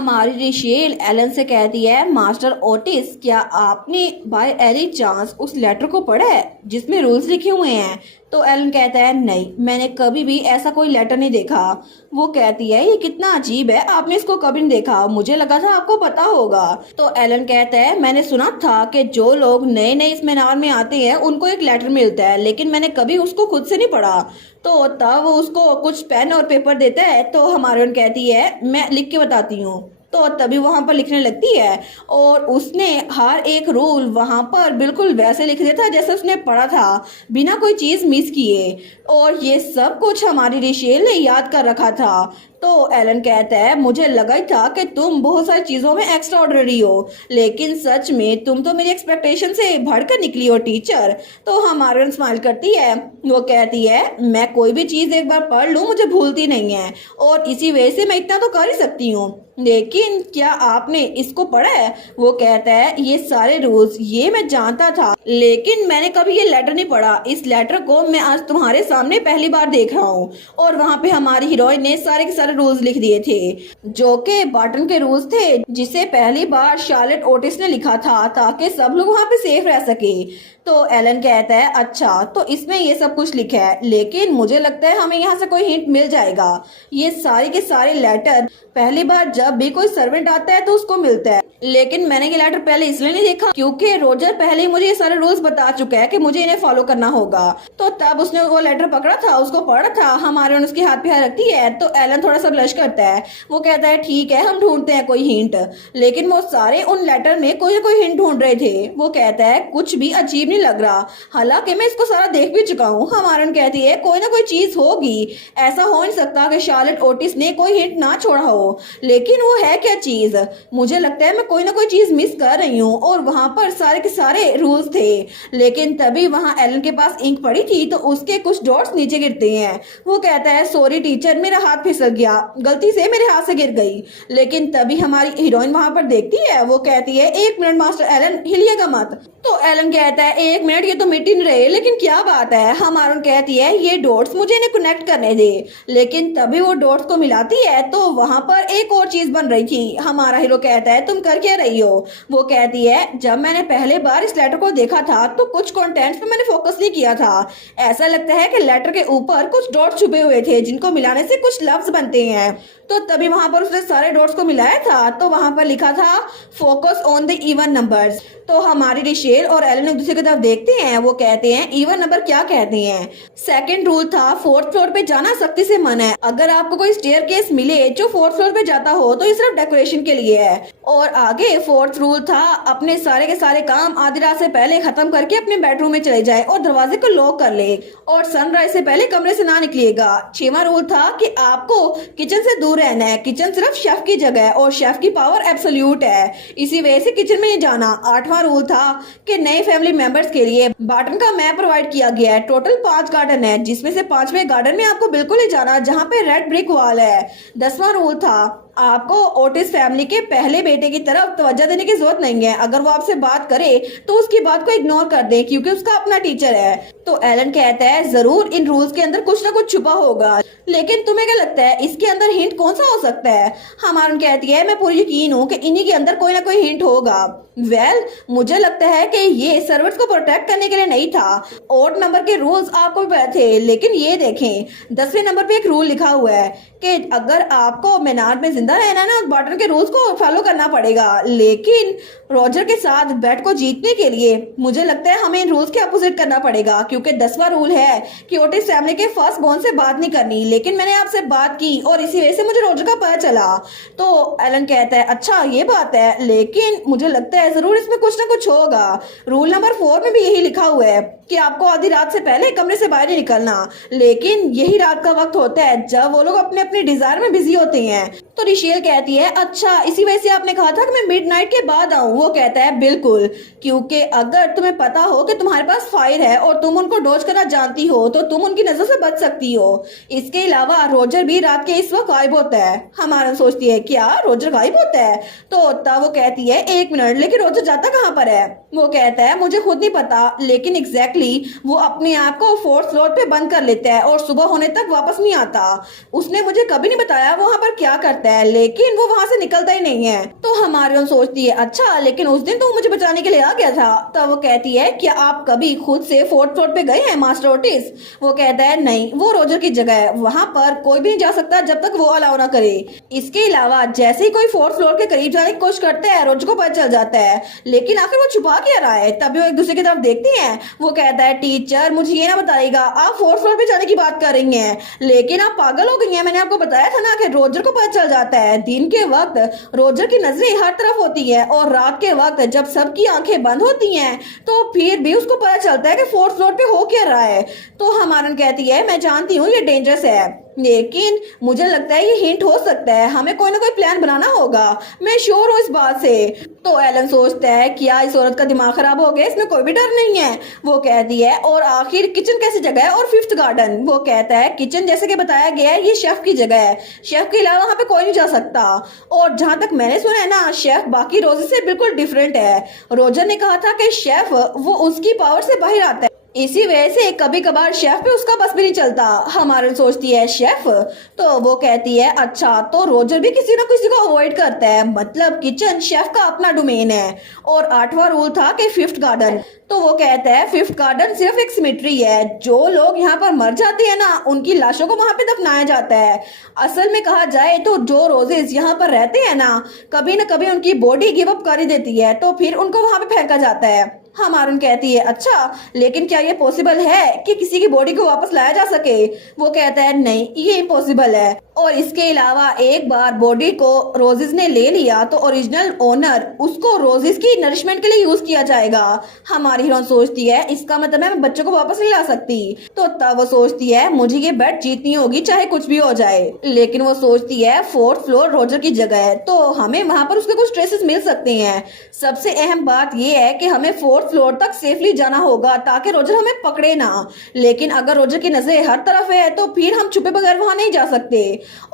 हमारी रिशेल एलन से कहती है, मास्टर ओटिस, क्या आपने बाय एनी चांस उस लेटर को पढ़ा है जिसमें रूल्स लिखे हुए हैं? तो एलन कहता है, नहीं, मैंने कभी भी ऐसा कोई लेटर नहीं देखा। वो कहती है, ये कितना अजीब है, आपने इसको कभी नहीं देखा, मुझे लगा था आपको पता होगा। तो एलन कहता है, मैंने सुना था कि जो लोग नए नए इस मीनार में आते हैं उनको एक लेटर मिलता है, लेकिन मैंने कभी उसको खुद से नहीं पढ़ा। तो तब वो उसको कुछ पेन और पेपर देता है। तो हमारी कहती है, मैं लिख के बताती हूँ। तो तभी वहां पर लिखने लगती है और उसने हर एक रूल वहां पर बिल्कुल वैसे लिख दिया था जैसे उसने पढ़ा था, बिना कोई चीज मिस किए। और ये सब कुछ हमारी रिशेल ने याद कर रखा था। तो एलन कहता है, मुझे लगा ही था कि तुम बहुत सारी चीजों में एक्स्ट्रा ऑर्डिनरी हो, लेकिन सच में तुम तो मेरी एक्सपेक्टेशन से बढ़कर निकली हो टीचर। तो हमारी स्माइल करती है। वो कहती है, मैं कोई भी चीज एक बार पढ़ लूं मुझे भूलती नहीं है, और इसी वजह से मैं इतना तो कर ही सकती हूँ। लेकिन क्या आपने इसको पढ़ा है? वो कहता है, ये सारे रूल्स ये मैं जानता था, लेकिन मैंने कभी ये लेटर नहीं पढ़ा। इस लेटर को मैं आज तुम्हारे सामने पहली बार देख रहा हूँ। और वहाँ पे हमारी हीरोइन ने सारे के सारे रूल्स लिख दिए थे, जो कि बार्टन के रूल्स थे, जिसे पहली बार शार्लेट ओटिस ने लिखा था ताकि सब लोग वहाँ पे सेफ रह सके। तो एलन कहता है, अच्छा, तो इसमें ये सब कुछ लिखा है, लेकिन मुझे लगता है हमें यहाँ से कोई हिंट मिल जाएगा। ये सारे के सारे लेटर पहली बार जब भी कोई सर्वेंट आता है तो उसको मिलता है, लेकिन मैंने ये लेटर पहले इसलिए नहीं देखा क्योंकि रोजर पहले ही मुझे ये सारे रूल्स बता चुका है कि मुझे इन्हें फॉलो करना होगा। तो तब उसने वो लेटर पकड़ा था, उसको पढ़ा था। हमारे उसके हाथ पे हाथ रखती है तो एलन थोड़ा सा ब्लश करता है। वो कहता है, ठीक है, हम ढूंढते हैं कोई हिंट। लेकिन वो सारे उन लेटर में कोई ना कोई हिंट ढूंढ रहे थे। वो कहता है, कुछ भी अजीब नहीं लग रहा, हालांकि मैं इसको सारा देख भी चुका हूँ। हमारन कहती है, कोई ना कोई चीज होगी, ऐसा हो नहीं सकता कि शार्लेट ओटिस ने कोई हिंट ना छोड़ा हो। लेकिन वो है क्या चीज? मुझे लगता है मैं कोई ना कोई चीज मिस कर रही हूँ। और वहां पर सारे के सारे रूल्स थे, लेकिन तभी वहां एलन के पास इंक पड़ी थी तो उसके कुछ डॉट्स नीचे गिरते हैं। वो कहता है, सॉरी टीचर, मेरा हाथ फिसल गया, गलती से मेरे हाथ से गिर गई। लेकिन तभी हमारी हीरोइन वहां पर देखती है। वो कहती है, एक मिनट मास्टर एलन, हिलिएगा मत। तो एलन कहता है, एक मिनट, ये तो मिट ही नहीं रहे, लेकिन क्या बात है? हमारन कहती है, ये डॉट्स मुझे इन्हें कनेक्ट करने दे। लेकिन तभी वो डॉट्स को मिलाती है तो वहां पर एक और चीज बन रही थी। हमारा हीरो कहता है, तुम कर क्या रही हो? वो कहती है, जब मैंने पहले बार इस लेटर को देखा था तो कुछ कंटेंट्स पे मैंने फोकस नहीं किया था। ऐसा लगता है कि लेटर के ऊपर कुछ डॉट्स छुपे हुए थे जिनको मिलाने से कुछ लफ्ज बनते हैं। तो तभी वहां पर उसने सारे डॉट्स को मिलाया था तो वहां पर लिखा था, focus on the even numbers. तो हमारी रिशेल और एलन एक दूसरे की तरफ देखते हैं। वो कहते हैं, इवन नंबर क्या कहते हैं? सेकंड रूल था, फोर्थ फ्लोर पे जाना सख्ती से मना है। अगर आपको कोई स्टेयर केस मिले जो फोर्थ फ्लोर पे जाता हो तो ये सिर्फ डेकोरेशन के लिए है। और आगे फोर्थ रूल था, अपने सारे के सारे काम आधी रात से पहले खत्म करके अपने बेडरूम में चले जाए और दरवाजे को लॉक कर ले, और सनराइज से पहले कमरे से ना निकलिएगा। 6वां रूल था कि आपको किचन से दूर रहना है, किचन सिर्फ शेफ की जगह है और शेफ की पावर एब्सोल्यूट है, इसी वजह से किचन में नहीं जाना। 8वां रूल था कि नए फैमिली मेंबर्स के लिए बार्टन का मैप प्रोवाइड किया गया है। टोटल 5 गार्डन है, जिसमें से 5वें गार्डन में आपको बिल्कुल नहीं जाना जहाँ पे रेड ब्रिक वॉल है। 10वां रूल था, आपको ओटिस फैमिली के पहले बेटे की तरफ तवज्जो देने की जरूरत नहीं है। अगर वो आपसे बात करे तो उसकी बात को इग्नोर कर दे क्योंकि उसका अपना टीचर है। तो एलन कहता है, जरूर इन रूल्स के अंदर कुछ ना कुछ छुपा होगा, लेकिन तुम्हें क्या लगता है इसके अंदर हिंट कौन सा हो सकता है? हमारन कहती है, मैं पूरी यकीन हूँ कि इन्हीं के अंदर कोई ना कोई हिंट होगा। वेल, मुझे लगता है कि ये सर्वेंट्स को प्रोटेक्ट करने के लिए नहीं था। ओड नंबर के रूल्स आपको भी पता थे, लेकिन ये देखें 10वें नंबर पे एक रूल लिखा हुआ है कि अगर आपको मीनार में जिंदा रहना है ना, बार्टन के रूल्स को फॉलो करना पड़ेगा। लेकिन रोजर के साथ बेट को जीतने के लिए मुझे लगता है हमें इन रूल्स के अपोजिट करना पड़ेगा, क्योंकि 10वां रूल है कि ओटिस फैमिली के फर्स्ट बॉर्न से बात नहीं करनी, लेकिन मैंने आपसे बात की और इसी वजह से मुझे रोजर का पता चला। तो एलन कहता है, अच्छा ये बात है, लेकिन मुझे लगता है जरूर इसमें कुछ ना कुछ होगा। रूल नंबर 4 में भी यही लिखा हुआ है कि आपको आधी रात से पहले कमरे से बाहर नहीं निकलना, लेकिन यही रात का वक्त होता है जब वो लोग अपने अपने डिजायर में बिजी होते हैं। तो रिशेल कहती है, अच्छा इसी वजह से आपने कहा था कि मैं मिडनाइट के बाद आऊं? वो कहता है, बिल्कुल, क्योंकि अगर तुम्हें पता हो कि तुम्हारे पास फायर है और तुम उनको डॉज करना जानती हो तो तुम उनकी नजर से बच सकती हो। इसके अलावा रोजर भी रात के इस वक्त गायब होता है। हमारा सोचती है, क्या रोजर गायब होता है? तो तब वो कहती है, 1 मिनट, लेकिन रोजर जाता कहाँ पर है? वो कहता है मुझे खुद नहीं पता, लेकिन वो अपने आप को फोर्थ फ्लोर पे बंद कर लेता है और सुबह होने तक वापस नहीं आता। उसने मुझे कभी नहीं बताया वहाँ पर क्या करता है, लेकिन वो वहाँ से निकलता ही नहीं है। तो हमारी सोचती है अच्छा, लेकिन उस दिन तो मुझे बचाने के लिए आ गया था। तब वो कहती है क्या आप कभी खुद से फोर्थ फ्लोर पे गए हैं मास्टर ओटिस? वो कहता है नहीं, वो रोजर की जगह है, वहाँ पर कोई भी नहीं जा सकता जब तक वो अलाउ ना करे। इसके अलावा जैसे ही कोई फोर्थ फ्लोर के करीब जाने की कोशिश करता है, रोजर को पता चल जाता है, लेकिन आखिर वो छुपा क्या रहा है? तभी वो एक दूसरे की तरफ देखती हैं। वो कहता है टीचर मुझे ये ना बताइएगा, आप फोर्थ फ्लोर पे जाने की बात कर रही हैं, लेकिन आप पागल हो गई हैं। मैंने आपको बताया था ना कि रोजर को पता चल जाता है। दिन के वक्त रोजर की नजरें हर तरफ होती है और रात के वक्त जब सबकी आंखें बंद होती हैं तो फिर भी उसको पता चलता है कि फोर्थ फ्लोर पे हो क्या रहा है। तो हमारन कहती है मैं जानती हूँ ये डेंजरस है, लेकिन मुझे लगता है ये हिंट हो सकता है, हमें कोई ना कोई प्लान बनाना होगा, मैं श्योर हूँ इस बात से। तो एलन सोचता है क्या इस औरत का दिमाग खराब हो गया, इसमें कोई भी डर नहीं है। वो कहती है और आखिर किचन कैसी जगह है और फिफ्थ गार्डन? वो कहता है किचन जैसे कि बताया गया है ये शेफ की जगह है, शेफ के अलावा वहाँ पे कोई नहीं जा सकता। और जहां तक मैंने सुना है ना, शेफ बाकी रोजर से बिल्कुल डिफरेंट है। रोजर ने कहा था कि शेफ वो उसकी पावर से बाहर आता है, इसी वजह से कभी कभार शेफ पे उसका बस भी नहीं चलता। हमारे सोचती है शेफ, तो वो कहती है अच्छा, तो रोजर भी किसी ना किसी को अवॉइड करता है, मतलब किचन शेफ का अपना डोमेन है। और 8वां रूल था कि फिफ्थ गार्डन, तो वो कहता है फिफ्थ गार्डन सिर्फ एक सिमेट्री है, जो लोग यहाँ पर मर जाते हैं ना उनकी लाशों को वहां पे दफनाया जाता है। असल में कहा जाए तो जो रोजेस यहाँ पर रहते हैं ना कभी उनकी बॉडी गिव अप कर ही देती है, तो फिर उनको वहां पे फेंका जाता है। हमारन कहती है अच्छा, लेकिन क्या ये पॉसिबल है कि किसी की बॉडी को वापस लाया जा सके? वो कहता है नहीं, ये इम्पॉसिबल है। और इसके अलावा एक बार बॉडी को रोजेस ने ले लिया तो ओरिजिनल ओनर उसको रोजेस की नरिशमेंट के लिए यूज किया जाएगा। हमारी हीरोइन सोचती है इसका मतलब है मैं बच्चों को वापस नहीं ला सकती। तो तब वो सोचती है मुझे ये बेट जीतनी होगी चाहे कुछ भी हो जाए, लेकिन वो सोचती है फोर्थ फ्लोर रोजर की जगह है, तो हमें वहां पर उसके कुछ ट्रेसेस मिल सकते हैं। सबसे अहम बात यह है कि हमें फोर्थ फ्लोर तक सेफली जाना होगा ताकि रोजर हमें पकड़े ना। लेकिन अगर रोजर की नजरें हर तरफ है तो फिर हम छुपे बगैर वहां नहीं जा सकते,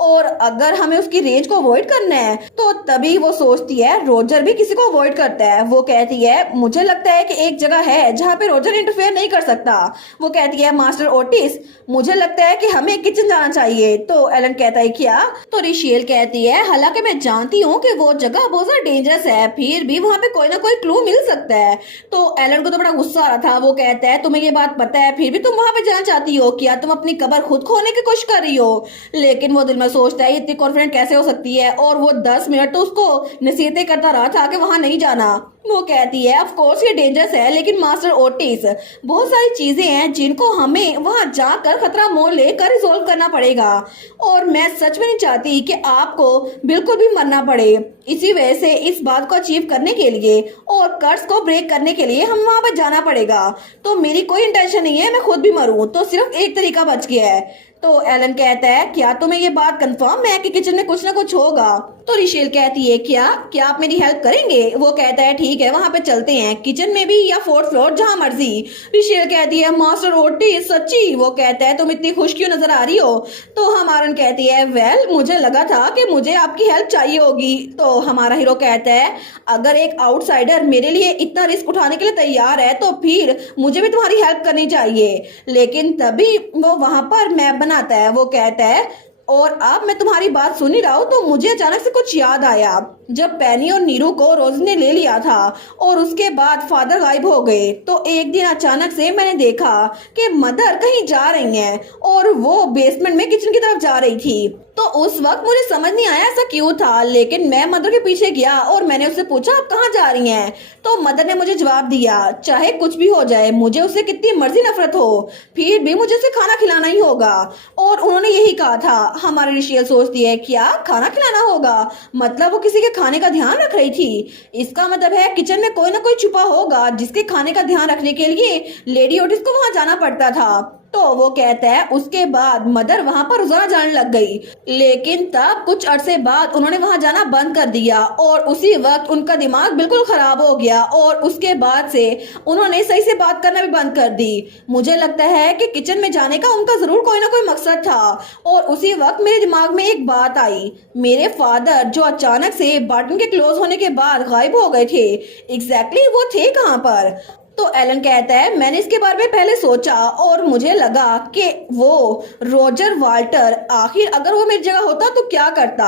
और अगर हमें उसकी रेंज को अवॉइड करना है तो तभी वो सोचती है रोजर भी किसी को अवॉइड करता है। वो कहती है मुझे लगता है कि एक जगह है जहाँ पे रोजर इंटरफेयर नहीं कर सकता। वो कहती है मास्टर ओटिस, मुझे लगता है कि हमें किचन जाना चाहिए। तो एलन कहता है क्या? तो रिशेल कहती है हालांकि मैं जानती हूँ कि वो जगह बहुत ज्यादा डेंजरस है, फिर भी वहाँ पे कोई ना कोई क्लू मिल सकता है। तो एलन को तो बड़ा गुस्सा आ रहा था। वो कहता है तुम्हें ये बात पता है फिर भी तुम वहां पे जाना चाहती हो, क्या तुम अपनी कब्र खुद खोने की कोशिश कर रही हो? लेकिन वो दिल में सोचता है इतनी कॉन्फिडेंट कैसे हो सकती है, और वो 10 मिनट तो उसको नसीहतें करता रहा था कि वहां नहीं जाना। वो कहती है ऑफ कोर्स ये डेंजरस है, लेकिन मास्टर ओटिस बहुत सारी चीजें हैं जिनको हमें वहां जाकर खतरा मोल लेकर रिजोल्व करना पड़ेगा, और मैं सच में नहीं चाहती कि आपको बिल्कुल भी मरना पड़े। इसी वजह से इस बात को अचीव करने के लिए और कर्स को ब्रेक करने के लिए हम वहां पर जाना पड़ेगा। तो मेरी कोई इंटेंशन नहीं है मैं खुद भी मरूं, तो सिर्फ एक तरीका बच गया है। तो एलन कहता है क्या तुम्हें ये बात कंफर्म है कि किचन में कुछ ना कुछ होगा? तो रिशेल कहती है क्या आप मेरी हेल्प करेंगे? वो कहता है ठीक है वहां पे चलते हैं, किचन में भी या फोर्थ फ्लोर जहां मर्जी। रिशेल कहती है मास्टर ओटिस सच्ची? वो कहता है तुम इतनी खुश क्यों नजर आ रही हो? तो हमारन कहती है वेल मुझे लगा था कि मुझे आपकी हेल्प चाहिए होगी। तो हमारा हीरो कहता है अगर एक आउटसाइडर मेरे लिए इतना रिस्क उठाने के लिए तैयार है तो फिर मुझे भी तुम्हारी हेल्प करनी चाहिए। लेकिन तभी वो वहां पर मैप बनाता है। वो कहता है और अब मैं तुम्हारी बात सुन ही रहा हूँ तो मुझे अचानक से कुछ याद आया, जब पैनी और नीरू को रोज ने ले लिया था और उसके बाद फादर गायब हो गए, तो एक दिन अचानक से मैंने देखा कि मदर कहीं जा रही हैं और वो बेसमेंट में किचन की तरफ जा रही थी। तो उस वक्त मुझे समझ नहीं आया ऐसा क्यों था, लेकिन मैं मदर के पीछे गया और मैंने उससे पूछा आप कहाँ जा रही हैं? तो मदर ने मुझे जवाब दिया चाहे कुछ भी हो जाए, मुझे उससे कितनी मर्जी नफरत हो, फिर भी मुझे उसे खाना खिलाना ही होगा। और उन्होंने यही कहा था। हमारी रिशेल सोचती है क्या खाना खिलाना होगा? मतलब वो किसी के खाने का ध्यान रख रही थी। इसका मतलब है किचन में कोई ना कोई छुपा होगा जिसके खाने का ध्यान रखने के लिए लेडी ओटिस को वहां जाना पड़ता था। तो वो कहता है उसके बाद मदर वहाँ पर रोजाना जाने लग गई, लेकिन तब कुछ अरसे बाद उन्होंने वहाँ जाना बंद कर दिया और उसी वक्त उनका दिमाग बिल्कुल खराब हो गया और उसके बाद से उन्होंने सही से बात करना भी बंद कर दी। मुझे लगता है कि किचन में जाने का उनका जरूर कोई ना कोई मकसद था और उसी वक्त मेरे दिमाग में एक बात आई। मेरे फादर जो अचानक से बार्टन के क्लोज होने के बाद गायब हो गए थे, एग्जैक्टली वो थे कहाँ पर? तो एलन कहता है मैंने इसके बारे में पहले सोचा और मुझे लगा कि वो रोजर वाल्टर आखिर अगर वो मेरी जगह होता तो क्या करता।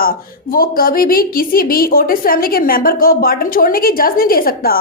वो कभी भी किसी भी ओटिस फैमिली के मेंबर को बार्टन छोड़ने की इजाजत नहीं दे सकता।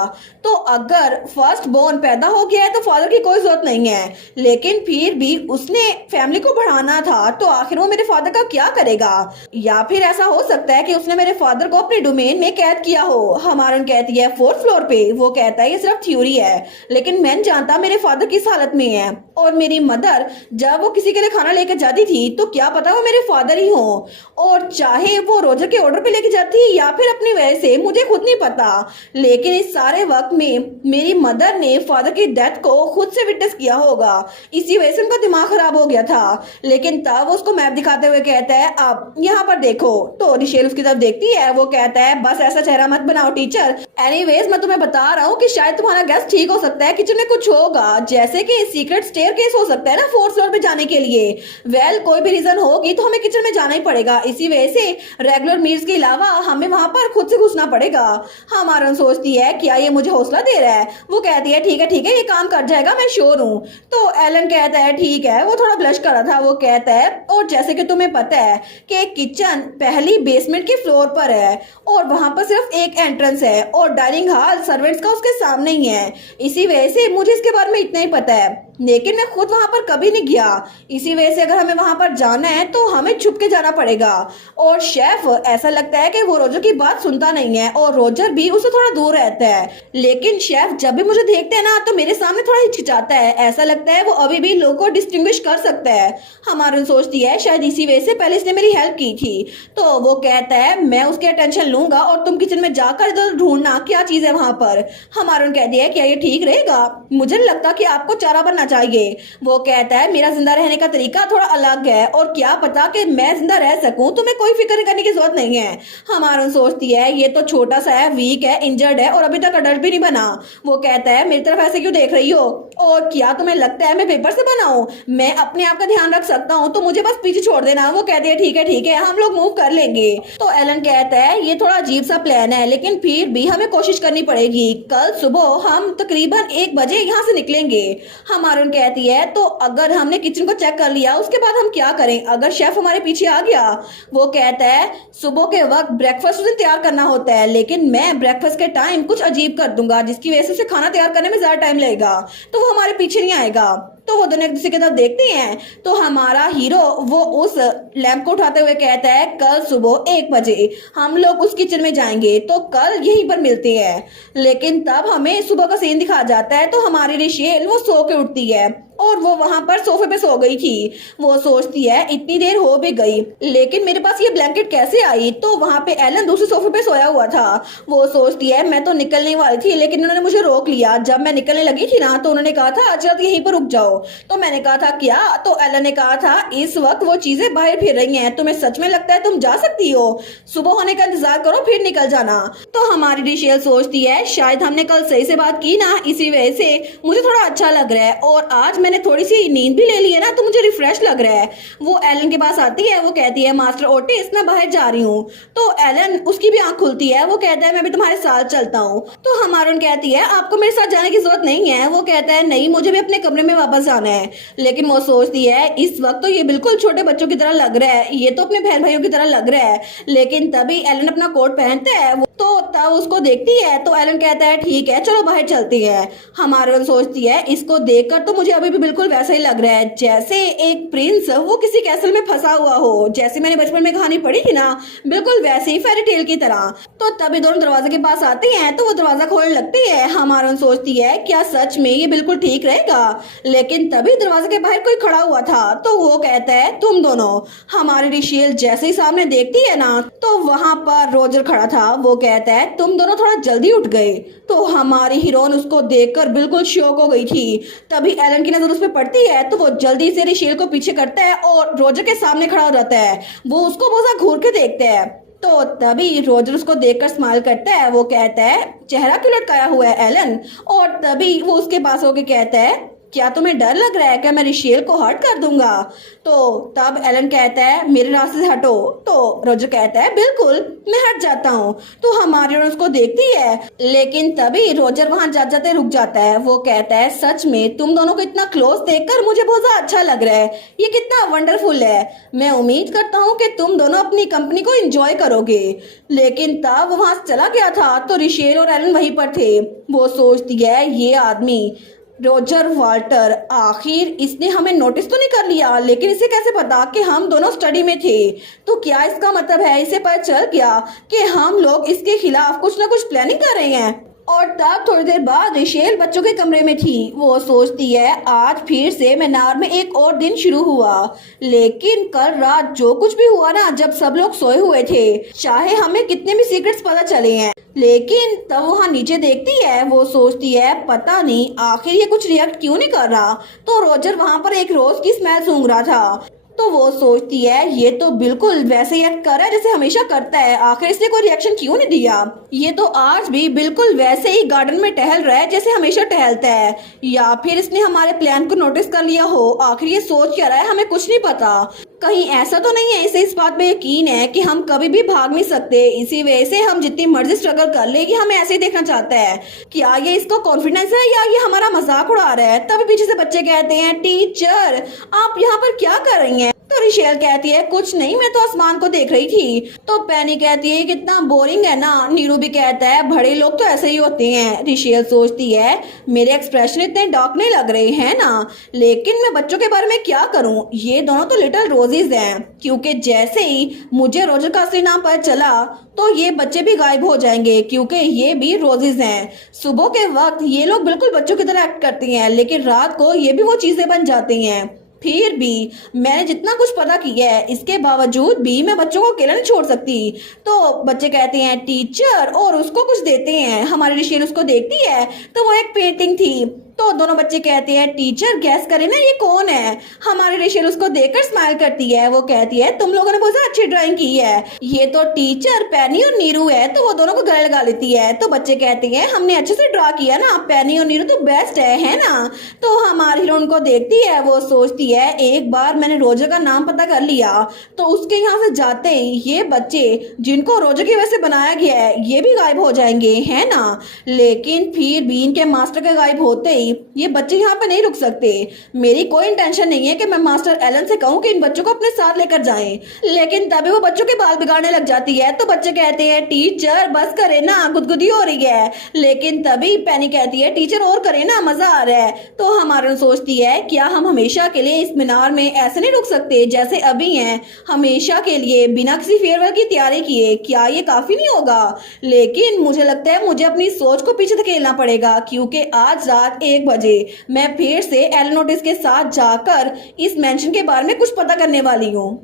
तो अगर फर्स्ट बोर्न पैदा हो गया है तो फादर की कोई जरूरत नहीं है, लेकिन फिर भी उसने फैमिली को बढ़ाना था तो आखिर वो मेरे फादर का क्या करेगा? या फिर ऐसा हो सकता है कि उसने मेरे फादर को अपने डोमेन में कैद किया हो। हमारन कहती है 4th फ्लोर पे। वो कहता है ये सिर्फ थ्योरी है, लेकिन मैं जानता मेरे फादर किस हालत में है और मेरी मदर जब वो किसी के लिए खाना लेकर जाती थी तो क्या पता वो मेरे फादर ही हो, और चाहे वो रोजर के ऑर्डर पे लेके जाती या फिर अपनी वजह से, मुझे खुद नहीं पता। लेकिन इस सारे वक्त में मेरी मदर ने फादर की डेथ को खुद से विटनेस किया होगा, इसी वजह से उनका दिमाग खराब हो गया था। लेकिन तब वो उसको मैप दिखाते हुए कहता है अब यहाँ पर देखो। तो रिशेल उसकी तरफ देखती है। वो कहता है बस ऐसा चेहरा मत बनाओ टीचर, एनीवेज मैं तुम्हें बता रहा हूँ कि शायद तुम्हारा गैस ठीक हो सकता है, किचन में कुछ होगा, जैसे कि सीक्रेट स्टेयरकेस हो सकता है ना 4th फ्लोर पे जाने के लिए। वेल कोई भी रीजन होगी तो हमें किचन में जाना ही पड़ेगा, इसी वजह से रेगुलर मील्स के अलावा हमें वहां पर खुद से घुसना पड़ेगा। हमारा सोचती है क्या ये मुझे हौसला दे रहा है? वो कहती है ठीक है ये काम कर जाएगा, मैं श्योर हूँ। तो एलन कहता है ठीक है। वो थोड़ा ब्लश कर रहा था। वो कहता है और जैसे कि तुम्हें पता है कि किचन पहली बेसमेंट के फ्लोर पर है और वहां पर सिर्फ एक एंट्रेंस है और डाइनिंग हॉल सर्वेंट्स का उसके सामने ही है, इसी वजह से मुझे इसके बारे में इतना ही पता है, लेकिन मैं खुद वहां पर कभी नहीं गया। इसी वजह से अगर हमें वहां पर जाना है तो हमें छुप के जाना पड़ेगा। और शेफ ऐसा लगता है कि वो रोजर की बात सुनता नहीं है और रोजर भी उससे थोड़ा दूर रहता है, लेकिन शेफ जब भी मुझे देखते हैं ना तो मेरे सामने थोड़ा हिचकिचाता है। ऐसा लगता है वो अभी भी लोगों को डिस्टिंग्विश कर सकता है। हमारा सोचती है शायद इसी वजह से पहले इसने मेरी हेल्प की थी। तो वो कहता है मैं उसके अटेंशन लूंगा और तुम किचन में जाकर इधर ढूंढना क्या चीज है वहां पर। हमारा कहती है क्या ये ठीक रहेगा? मुझे नहीं लगता कि आपको चारा बनना चाहिए। वो कहता है मेरा जिंदा रहने का तरीका थोड़ा अलग है और क्या पता कि मैं जिंदा रह सकूं, तुम्हें कोई फिक्र करने की जरूरत नहीं है। हमारा सोचती है ये तो छोटा सा है, वीक है, इंजर्ड है और अभी तक अडल्ट भी नहीं बना। वो कहता है मेरी तरफ ऐसे क्यों देख रही हो और क्या तुम्हें लगता है मैं पेपर से बना हूं? मैं अपने आप का ध्यान रख सकता हूं, तो मुझे बस पीछे छोड़ देना। वो कहती है ठीक है हम लोग मूव कर लेंगे। तो एलन कहता है ये थोड़ा अजीब सा प्लान है, लेकिन फिर भी हमें कोशिश करनी पड़ेगी। कल सुबह हम तकरीबन 1 बजे यहाँ से निकलेंगे। हमारा कहती है तो अगर हमने किचन को चेक कर लिया उसके बाद हम क्या करें अगर शेफ हमारे पीछे आ गया? वो कहता है सुबह के वक्त ब्रेकफास्ट उसे तैयार करना होता है, लेकिन मैं ब्रेकफास्ट के टाइम कुछ अजीब कर दूंगा जिसकी वजह से उसे खाना तैयार करने में ज्यादा टाइम लगेगा, तो वो हमारे पीछे नहीं आएगा। तो वो दोनों एक दूसरे की तरफ देखते हैं। तो हमारा हीरो वो उस लैंप को उठाते हुए कहता है कल सुबह 1 बजे हम लोग उस किचन में जाएंगे, तो कल यहीं पर मिलते हैं। लेकिन तब हमें सुबह का सीन दिखा जाता है। तो हमारी रिशेल वो सो के उठती है और वो वहां पर सोफे पे सो गई थी। वो सोचती है इतनी देर हो भी गई लेकिन मेरे पास ये ब्लैंकेट कैसे आई? तो वहां पे एलन दूसरे सोफे पे सोया हुआ था। वो सोचती है मैं तो निकलने वाली थी लेकिन उन्होंने मुझे रोक लिया। जब मैं निकलने लगी थी ना तो उन्होंने कहा था अच्छा यहीं पर रुक जाओ। तो मैंने कहा था क्या? तो एलन ने कहा था इस वक्त वो चीजें बाहर फिर रही हैं, तुम्हें सच में लगता है तुम जा सकती हो? सुबह होने का इंतजार करो फिर निकल जाना। तो हमारी रिशेल सोचती है शायद हमने कल सही से बात की ना, इसी वजह से मुझे थोड़ा अच्छा लग रहा है और आज मैंने थोड़ी सी नींद भी ले ली है ना तो मुझे रिफ्रेश लग रहा है। वो एलन के पास आती है। वो कहती है मास्टर ओटिस मैं बाहर जा रही हूँ। तो एलन उसकी भी आंख खुलती है। वो कहता है मैं भी तुम्हारे साथ चलता हूँ। तो हमारून कहती है आपको मेरे साथ जाने की जरूरत नहीं है। वो कहता है नहीं मुझे भी अपने कमरे में वापस जाना है। लेकिन वो सोचती है इस वक्त तो ये बिल्कुल छोटे बच्चों की तरह लग रहा है, ये तो अपने बहन भाइयों की तरह लग रहा है। लेकिन तभी एलन अपना कोट पहनता है तो तब उसको देखती है। तो एलन कहता है ठीक है चलो बाहर चलती है। हमारून सोचती है इसको देखकर तो मुझे अभी भी बिल्कुल वैसा ही लग रहा है जैसे एक प्रिंस वो किसी कैसल में फंसा हुआ हो, जैसे मैंने बचपन में कहानी पढ़ी थी ना, बिल्कुल वैसे ही फेरी टेल की तरह। तो तभी दोनों दरवाजे के पास आते हैं तो वो दरवाजा खोलने लगती है। हमारून सोचती है क्या सच में ये बिल्कुल ठीक रहेगा? लेकिन तभी दरवाजे के बाहर कोई खड़ा हुआ था। तो वो कहता है तुम दोनों। हमारी रिशेल जैसे ही सामने देखती है ना तो वहां पर रोजर खड़ा था। वो कहता कहता है तुम दोनों थोड़ा जल्दी उठ गए। तो हमारी हीरोइन उसको देखकर बिल्कुल शॉक हो गई थी। तभी एलन की नजर उस पर पड़ती है तो वो जल्दी से रिशेल को पीछे करता है और रोजर के सामने खड़ा हो जाता है। वो उसको बहुत सा घूर के देखता है। तो तभी रोजर उसको देखकर स्माइल करता है। वो कहता है चेहरा क्यों लटकाया हुआ है एलन। और तभी वो उसके पास होके कहता है क्या तुम्हें डर लग रहा है कि मैं रिशेल को हर्ट कर दूंगा। तो तब एलन कहता है मेरे रास्ते से हटो। तो रोजर कहता है बिल्कुल मैं हट जाता हूँ। तो हमारी और उसको देखती है, लेकिन तभी रोजर वहां जाते जाते रुक जाता है। वो कहता है सच में तुम दोनों को इतना क्लोज देखकर मुझे बहुत ज्यादा अच्छा लग रहा है। ये कितना वंडरफुल है। मैं उम्मीद करता हूँ कि तुम दोनों अपनी कंपनी को एंजॉय करोगे। लेकिन तब वहां चला गया था तो रिशेल और एलन वहीं पर थे। वो सोचती है ये आदमी रोजर वाल्टर, आखिर इसने हमें नोटिस तो नहीं कर लिया, लेकिन इसे कैसे पता कि हम दोनों स्टडी में थे। तो क्या इसका मतलब है इसे पता चल गया कि हम लोग इसके खिलाफ कुछ ना कुछ प्लानिंग कर रहे हैं। और तब थोड़ी देर बाद रिशेल बच्चों के कमरे में थी। वो सोचती है आज फिर से मैनार में एक और दिन शुरू हुआ। लेकिन कल रात जो कुछ भी हुआ ना, जब सब लोग सोए हुए थे, चाहे हमें कितने भी सीक्रेट्स पता चले हैं, लेकिन तब वहाँ नीचे देखती है। वो सोचती है पता नहीं आखिर ये कुछ रिएक्ट क्यों नहीं कर रहा। तो रोजर वहाँ पर एक रोज की स्मेल सूंघ रहा था। तो वो सोचती है ये तो बिल्कुल वैसे ही एक्ट कर रहा है जैसे हमेशा करता है। आखिर इसने कोई रिएक्शन क्यों नहीं दिया। ये तो आज भी बिल्कुल वैसे ही गार्डन में टहल रहा है जैसे हमेशा टहलता है। या फिर इसने हमारे प्लान को नोटिस कर लिया हो। आखिर ये सोच क्या रहा है हमें कुछ नहीं पता। कहीं ऐसा तो नहीं है इसे इस बात पे यकीन है कि हम कभी भी भाग नहीं सकते, इसी वजह से हम जितनी मर्जी स्ट्रगल कर ले, ये हमें ऐसे ही देखना चाहता है। क्या ये इसको कॉन्फिडेंस है या ये हमारा मजाक उड़ा रहा है। तभी पीछे से बच्चे कहते हैं टीचर आप यहाँ पर क्या कर रही हैं। तो रिशेल कहती है कुछ नहीं, मैं तो आसमान को देख रही थी। तो पेनी कहती है कितना बोरिंग है ना। नीरू भी कहता है बड़े लोग तो ऐसे ही होते हैं। रिशेल सोचती है मेरे एक्सप्रेशन इतने डार्क नहीं लग रहे हैं ना, लेकिन मैं बच्चों के बारे में क्या करूं। ये दोनों तो लिटिल रोजेज हैं, क्योंकि जैसे ही मुझे रोजर का असली नाम पता चला तो ये बच्चे भी गायब हो जाएंगे, क्योंकि ये भी रोजेज हैं। सुबह के वक्त ये लोग बिल्कुल बच्चों की तरह एक्ट करती हैं, लेकिन रात को ये भी वो चीजें बन जाती हैं। फिर भी मैंने जितना कुछ पता किया है, इसके बावजूद भी मैं बच्चों को अकेला नहीं छोड़ सकती। तो बच्चे कहते हैं टीचर, और उसको कुछ देते हैं। हमारी रिशेल उसको देखती है तो वो एक पेंटिंग थी। तो दोनों बच्चे कहते हैं टीचर गैस करें ना ये कौन है। हमारी रिशेल उसको देखकर स्माइल करती है। वो कहती है तुम लोगों ने बहुत अच्छी ड्राइंग की है, ये तो टीचर पेनी और नीरू है। तो वो दोनों को गले लगा लेती है। तो बच्चे कहते हैं हमने अच्छे से ड्रा किया ना, पेनी और नीरू तो बेस्ट है ना। तो हमारी हीरोइन को देखती है। वो सोचती है एक बार मैंने रोजर का नाम पता कर लिया तो उसके यहाँ से जाते ही ये बच्चे जिनको रोजर की वजह से बनाया गया है ये भी गायब हो जाएंगे, है ना। लेकिन फिर भी इनके मास्टर के गायब होते ही ये बच्चे यहाँ पे नहीं रुक सकते। मेरी कोई इंटेंशन नहीं है कि मैं मास्टर एलन से कहूँ कि इन बच्चों को अपने साथ लेकर जाएं, लेकिन तभी वो बच्चों के बाल बिगाड़ने लग जाती है। तो बच्चे कहते हैं टीचर बस करे ना, गुदगुदी हो रही है। लेकिन तभी पेनी कहती है टीचर और करे ना, मजा आ रहा है। तो हमारा सोचती है क्या हम हमेशा के लिए इस मीनार में ऐसे नहीं रुक सकते जैसे अभी हैं, हमेशा के लिए बिना किसी फेयरवेल की तैयारी किए। क्या ये काफी नहीं होगा। लेकिन मुझे लगता है मुझे अपनी सोच को पीछे धकेलना पड़ेगा, क्योंकि आज रात 1 बजे मैं फिर से एलन नोटिस के साथ जाकर इस मेंशन के बारे में कुछ पता करने वाली हूँ।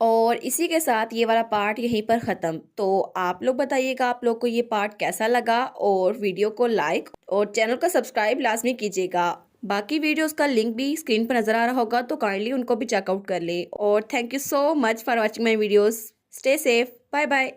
और इसी के साथ ये वाला पार्ट यहीं पर ख़त्म। तो आप लोग बताइएगा आप लोग को ये पार्ट कैसा लगा, और वीडियो को लाइक और चैनल को सब्सक्राइब लाजमी कीजिएगा। बाकी वीडियोस का लिंक भी स्क्रीन पर नज़र आ रहा होगा, तो काइंडली उनको भी चेकआउट कर लें। और thank you so much for watching my videos. Stay safe, bye bye.